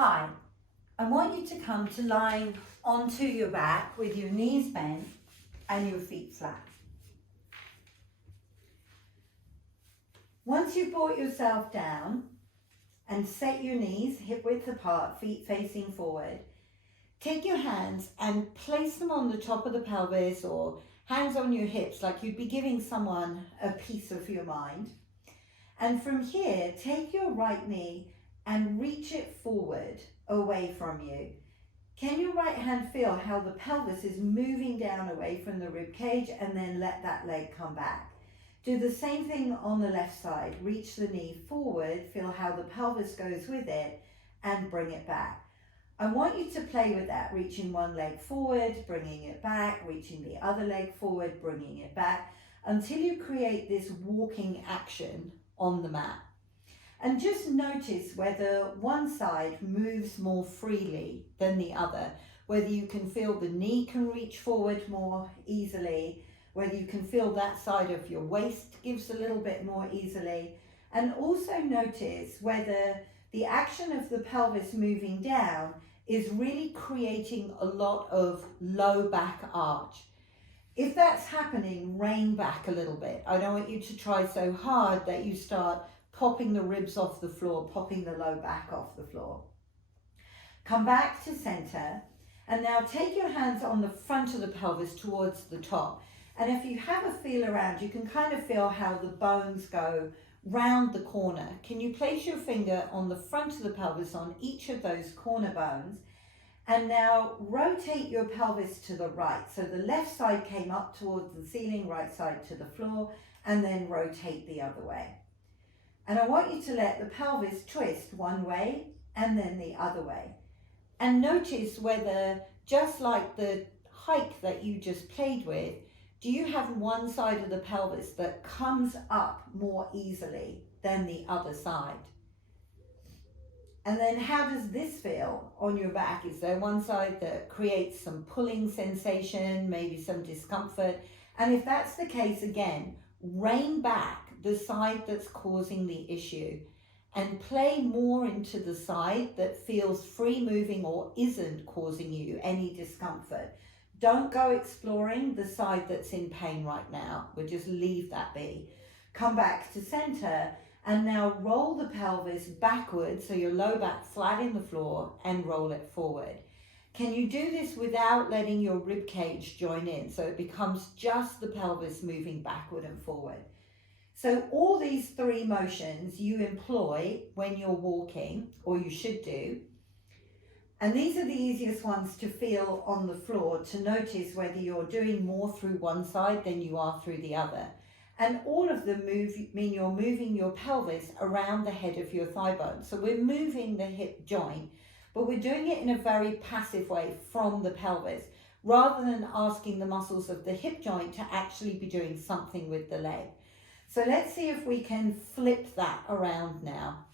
Hi, I want you to come to lying onto your back with your knees bent and your feet flat. Once you've brought yourself down and set your knees hip width apart, feet facing forward, take your hands and place them on the top of the pelvis or hands on your hips like you'd be giving someone a piece of your mind. And from here, take your right knee and reach it forward away from you. Can your right hand feel how the pelvis is moving down away from the rib cage, and then let that leg come back? Do the same thing on the left side. Reach the knee forward, feel how the pelvis goes with it, and bring it back. I want you to play with that, reaching one leg forward, bringing it back, reaching the other leg forward, bringing it back, until you create this walking action on the mat. And just notice whether one side moves more freely than the other, whether you can feel the knee can reach forward more easily, whether you can feel that side of your waist gives a little bit more easily, and also notice whether the action of the pelvis moving down is really creating a lot of low back arch. If that's happening, rein back a little bit. I don't want you to try so hard that you start popping the ribs off the floor, popping the low back off the floor. Come back to center, and now take your hands on the front of the pelvis towards the top. And if you have a feel around, you can kind of feel how the bones go round the corner. Can you place your finger on the front of the pelvis on each of those corner bones? And now rotate your pelvis to the right. So the left side came up towards the ceiling, right side to the floor, and then rotate the other way. And I want you to let the pelvis twist one way and then the other way. And notice whether, just like the hike that you just played with, do you have one side of the pelvis that comes up more easily than the other side? And then how does this feel on your back? Is there one side that creates some pulling sensation, maybe some discomfort? And if that's the case, again, rein back the side that's causing the issue and play more into the side that feels free moving or isn't causing you any discomfort. Don't go exploring the side that's in pain right now. We'll just leave that be. Come back to center and now roll the pelvis backwards so your low back flat in the floor and roll it forward. Can you do this without letting your rib cage join in, so it becomes just the pelvis moving backward and forward? So all these three motions you employ when you're walking, or you should do. And these are the easiest ones to feel on the floor, to notice whether you're doing more through one side than you are through the other. And all of them mean you're moving your pelvis around the head of your thigh bone. So we're moving the hip joint, but we're doing it in a very passive way from the pelvis, rather than asking the muscles of the hip joint to actually be doing something with the leg. So let's see if we can flip that around now.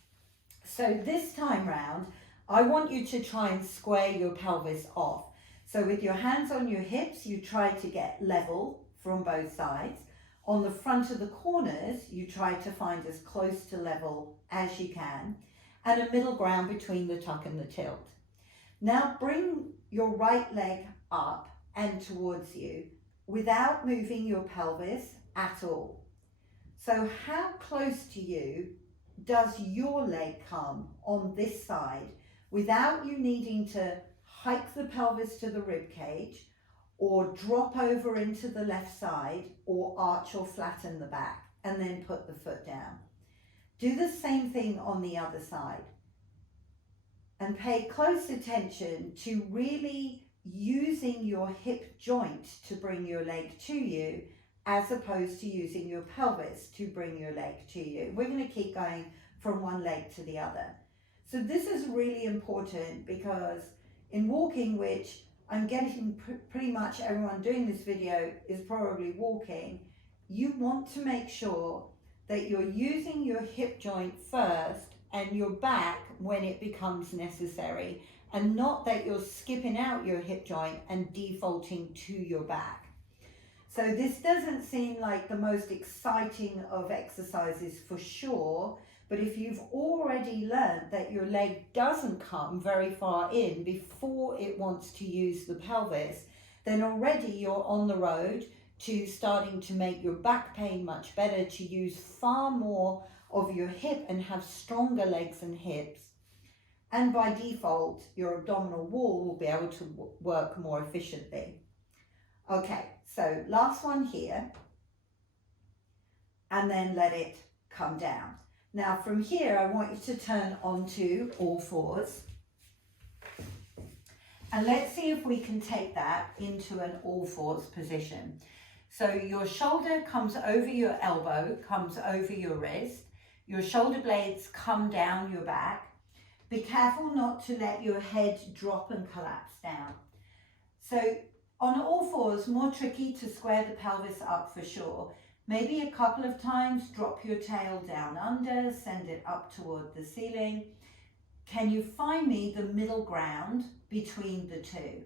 So this time round, I want you to try and square your pelvis off. So with your hands on your hips, you try to get level from both sides. On the front of the corners, you try to find as close to level as you can, and a middle ground between the tuck and the tilt. Now bring your right leg up and towards you without moving your pelvis at all. So how close to you does your leg come on this side without you needing to hike the pelvis to the rib cage or drop over into the left side or arch or flatten the back and then put the foot down? Do the same thing on the other side and pay close attention to really using your hip joint to bring your leg to you, as opposed to using your pelvis to bring your leg to you. We're going to keep going from one leg to the other. So this is really important, because in walking, which I'm getting pretty much everyone doing this video is probably walking, you want to make sure that you're using your hip joint first and your back when it becomes necessary, and not that you're skipping out your hip joint and defaulting to your back. So this doesn't seem like the most exciting of exercises for sure, But if you've already learned that your leg doesn't come very far in before it wants to use the pelvis, then already you're on the road to starting to make your back pain much better, to use far more of your hip and have stronger legs and hips. And by default, your abdominal wall will be able to work more efficiently. Okay, so last one here, and then let it come down. Now from here, I want you to turn onto all fours. And let's see if we can take that into an all fours position. So your shoulder comes over your elbow, comes over your wrist. Your shoulder blades come down your back. Be careful not to let your head drop and collapse down. So on all fours, more tricky to square the pelvis up for sure. Maybe a couple of times, drop your tail down under, send it up toward the ceiling. Can you find me the middle ground between the two?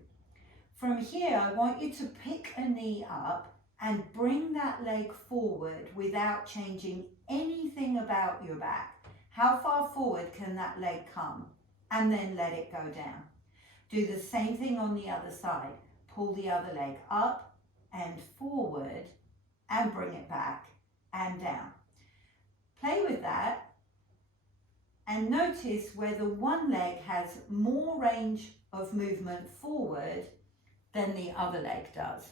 From here, I want you to pick a knee up and bring that leg forward without changing anything about your back. How far forward can that leg come? And then let it go down. Do the same thing on the other side. Pull the other leg up and forward and bring it back and down. Play with that and notice where the one leg has more range of movement forward than the other leg does.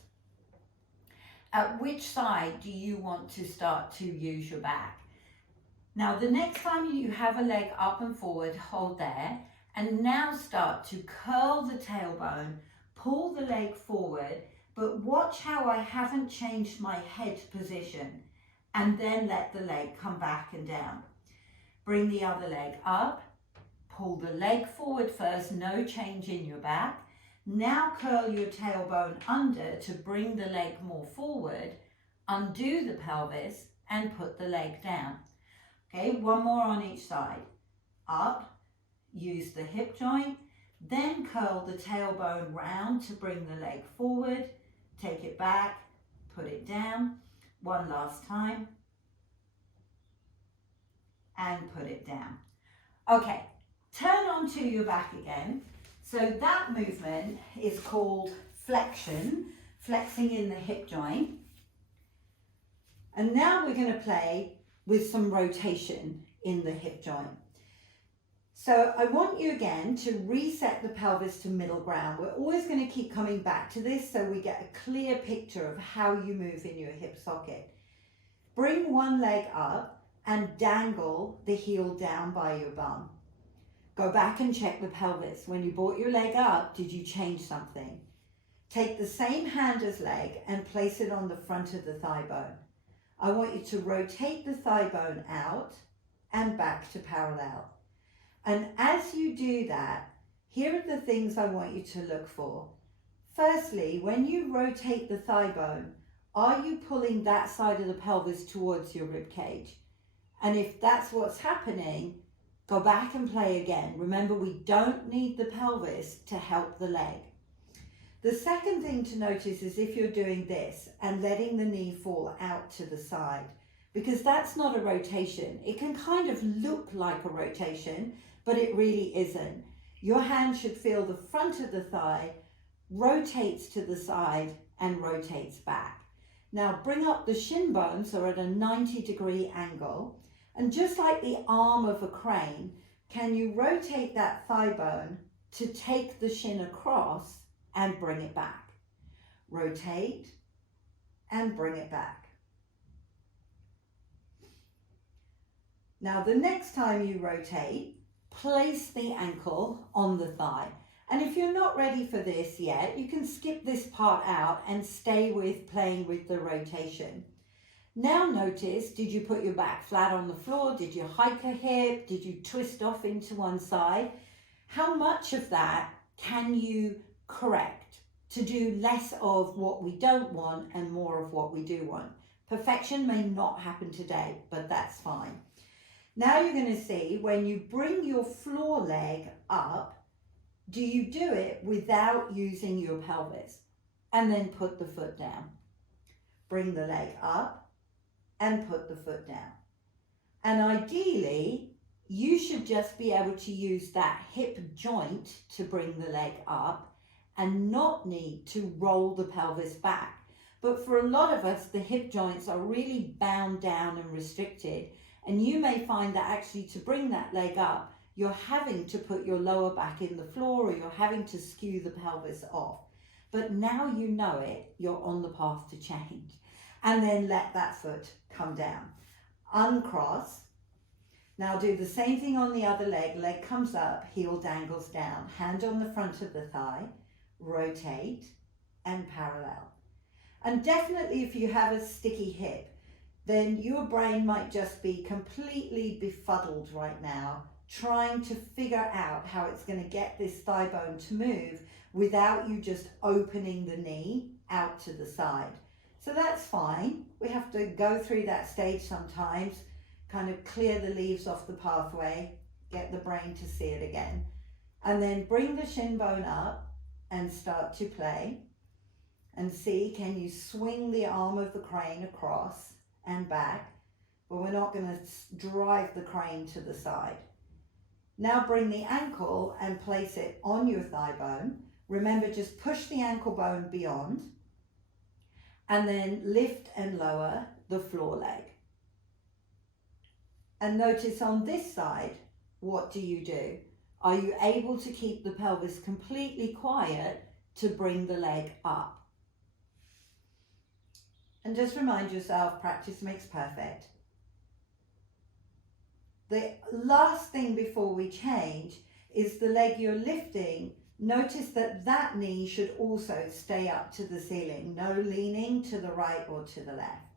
At which side do you want to start to use your back? Now, the next time you have a leg up and forward, hold there, and now start to curl the tailbone, pull the leg forward, but watch how I haven't changed my head position, and then let the leg come back and down. Bring the other leg up, pull the leg forward first, no change in your back. Now curl your tailbone under to bring the leg more forward, undo the pelvis, and put the leg down. Okay, one more on each side. Up, use the hip joint, then curl the tailbone round to bring the leg forward, take it back, put it down. One last time. And put it down. Okay, turn onto your back again. So that movement is called flexion, flexing in the hip joint. And now we're going to play with some rotation in the hip joint. So I want you again to reset the pelvis to middle ground. We're always going to keep coming back to this so we get a clear picture of how you move in your hip socket. Bring one leg up and dangle the heel down by your bum. Go back and check the pelvis. When you brought your leg up, did you change something? Take the same hand as leg and place it on the front of the thigh bone. I want you to rotate the thigh bone out and back to parallel. And as you do that, here are the things I want you to look for. Firstly, when you rotate the thigh bone, are you pulling that side of the pelvis towards your rib cage? And if that's what's happening, go back and play again. Remember, we don't need the pelvis to help the leg. The second thing to notice is if you're doing this and letting the knee fall out to the side, because that's not a rotation. It can kind of look like a rotation, but it really isn't. Your hand should feel the front of the thigh, rotates to the side and rotates back. Now bring up the shin bones, so at a 90-degree angle. And just like the arm of a crane, can you rotate that thigh bone to take the shin across and bring it back? Rotate and bring it back. Now the next time you rotate, place the ankle on the thigh. And if you're not ready for this yet, you can skip this part out and stay with playing with the rotation. Now notice, did you put your back flat on the floor? Did you hike a hip? Did you twist off into one side? How much of that can you correct to do less of what we don't want and more of what we do want? Perfection may not happen today, but that's fine. Now you're going to see when you bring your floor leg up, do you do it without using your pelvis? And then put the foot down. Bring the leg up and put the foot down. And ideally, you should just be able to use that hip joint to bring the leg up and not need to roll the pelvis back. But for a lot of us, the hip joints are really bound down and restricted. And you may find that actually to bring that leg up, you're having to put your lower back in the floor, or you're having to skew the pelvis off. But now you know it, you're on the path to change. And then let that foot come down. Uncross. Now do the same thing on the other leg. Leg comes up, heel dangles down. Hand on the front of the thigh. Rotate and parallel. And definitely if you have a sticky hip, then your brain might just be completely befuddled right now, trying to figure out how it's going to get this thigh bone to move without you just opening the knee out to the side. So that's fine. We have to go through that stage sometimes, kind of clear the leaves off the pathway, get the brain to see it again. And then bring the shin bone up and start to play. And see, can you swing the arm of the crane across and back? But we're not going to drive the crane to the side. Now bring the ankle and place it on your thigh bone. Remember, just push the ankle bone beyond. And then lift and lower the floor leg. And notice on this side, what do you do? Are you able to keep the pelvis completely quiet to bring the leg up? And just remind yourself, practice makes perfect. The last thing before we change is the leg you're lifting. Notice that that knee should also stay up to the ceiling. No leaning to the right or to the left.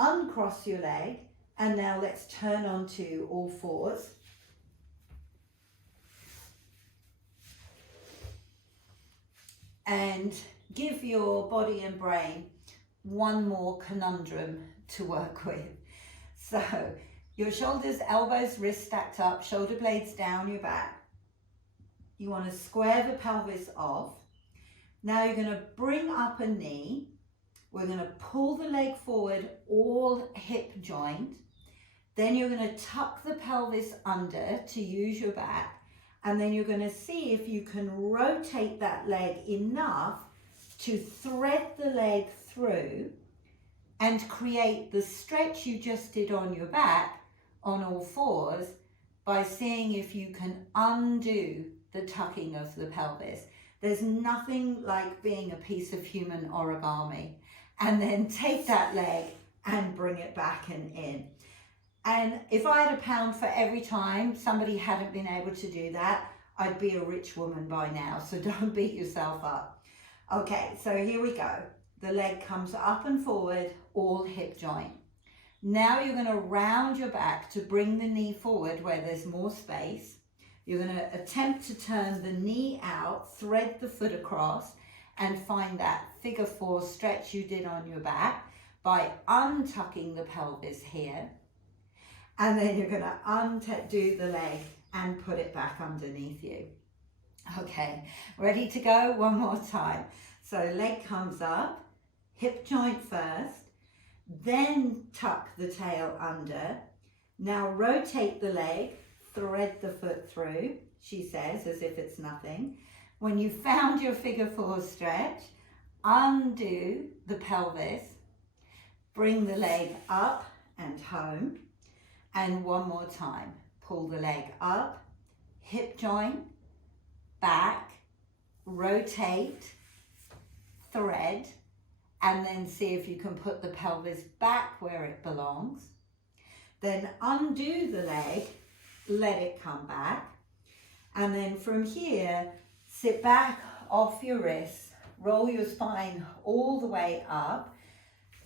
Uncross your leg, and now let's turn onto all fours. And give your body and brain one more conundrum to work with. So your shoulders, elbows, wrists stacked up, shoulder blades down your back. You want to square the pelvis off. Now you're going to bring up a knee. We're going to pull the leg forward, all hip joint. Then you're going to tuck the pelvis under to use your back. And then you're going to see if you can rotate that leg enough to thread the leg through and create the stretch you just did on your back on all fours by seeing if you can undo the tucking of the pelvis. There's nothing like being a piece of human origami. And then take that leg and bring it back and in. And if I had £1 for every time somebody hadn't been able to do that, I'd be a rich woman by now, so don't beat yourself up. Okay, so here we go. The leg comes up and forward, all hip joint. Now you're going to round your back to bring the knee forward where there's more space. You're going to attempt to turn the knee out, thread the foot across, and find that figure 4 stretch you did on your back by untucking the pelvis here. And then you're going to undo the leg and put it back underneath you. Okay, ready to go? One more time. So leg comes up, hip joint first, then tuck the tail under. Now rotate the leg, thread the foot through, she says, as if it's nothing. When you found your figure 4 stretch, undo the pelvis, bring the leg up and home. And one more time, pull the leg up, hip joint, back, rotate, thread, and then see if you can put the pelvis back where it belongs. Then undo the leg, let it come back. And then from here, sit back off your wrists, roll your spine all the way up,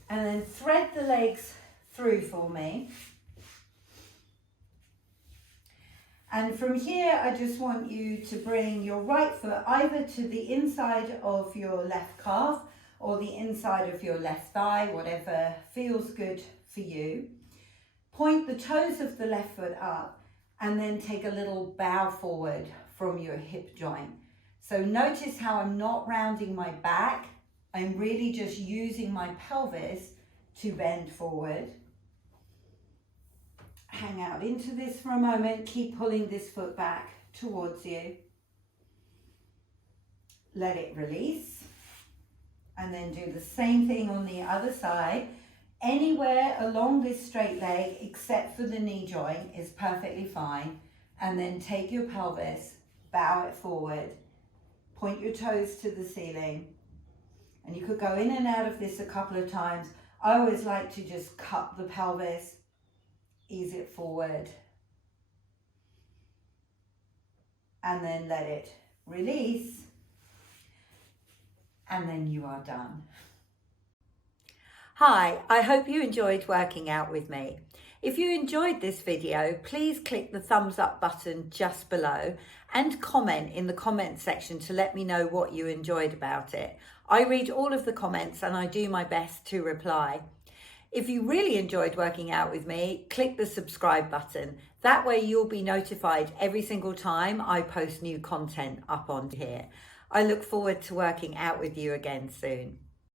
and then thread the legs through for me. And from here, I just want you to bring your right foot either to the inside of your left calf or the inside of your left thigh, whatever feels good for you. Point the toes of the left foot up and then take a little bow forward from your hip joint. So notice how I'm not rounding my back. I'm really just using my pelvis to bend forward. hang out into this for a moment. Keep pulling this foot back towards you. Let it release. And then do the same thing on the other side. Anywhere along this straight leg except for the knee joint is perfectly fine. And then take your pelvis, bow it forward, point your toes to the ceiling. And you could go in and out of this a couple of times. I always like to just cup the pelvis, ease it forward, and then let it release. And then you are done. Hi, I hope you enjoyed working out with me. If you enjoyed this video, please click the thumbs up button just below and comment in the comment section to let me know what you enjoyed about it. I read all of the comments and I do my best to reply. If you really enjoyed working out with me, click the subscribe button. That way you'll be notified every single time I post new content up on here. I look forward to working out with you again soon.